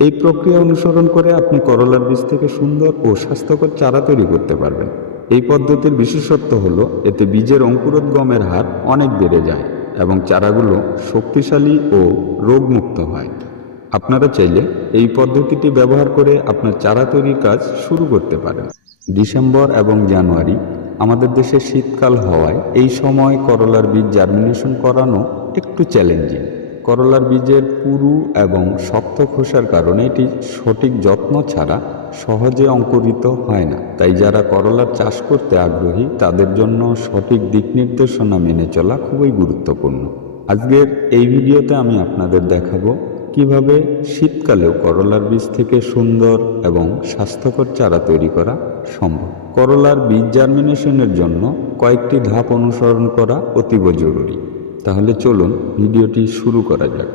এই প্রক্রিয়া অনুসরণ করে আপনি করলার বীজ থেকে সুন্দর ও স্বাস্থ্যকর চারা তৈরি করতে পারবেন। এই পদ্ধতির বিশেষত্ব হলো এতে বীজের অঙ্কুরোদ্গমের হার অনেক বেড়ে যায় এবং চারাগুলো শক্তিশালী ও রোগমুক্ত হয়। আপনারা চাইলে এই পদ্ধতিটি ব্যবহার করে আপনার চারা তৈরির কাজ শুরু করতে পারেন। ডিসেম্বর এবং জানুয়ারি আমাদের দেশে শীতকাল হওয়ায় এই সময় করলার বীজ জার্মিনেশন করানো একটু চ্যালেঞ্জিং। করলার বীজের পুরু এবং শক্ত খোসার কারণে এটি সঠিক যত্ন ছাড়া সহজে অঙ্কুরিত হয় না। তাই যারা করলার চাষ করতে আগ্রহী তাদের জন্য সঠিক দিক নির্দেশনা মেনে চলা খুবই গুরুত্বপূর্ণ। আজকের এই ভিডিওতে আমি আপনাদের দেখাবো কিভাবে শীতকালেও করলার বীজ থেকে সুন্দর এবং স্বাস্থ্যকর চারা তৈরি করা সম্ভব। করলার বীজ জার্মিনেশনের জন্য কয়েকটি ধাপ অনুসরণ করা অতীব জরুরি। তাহলে চলুন ভিডিওটি শুরু করা যাক।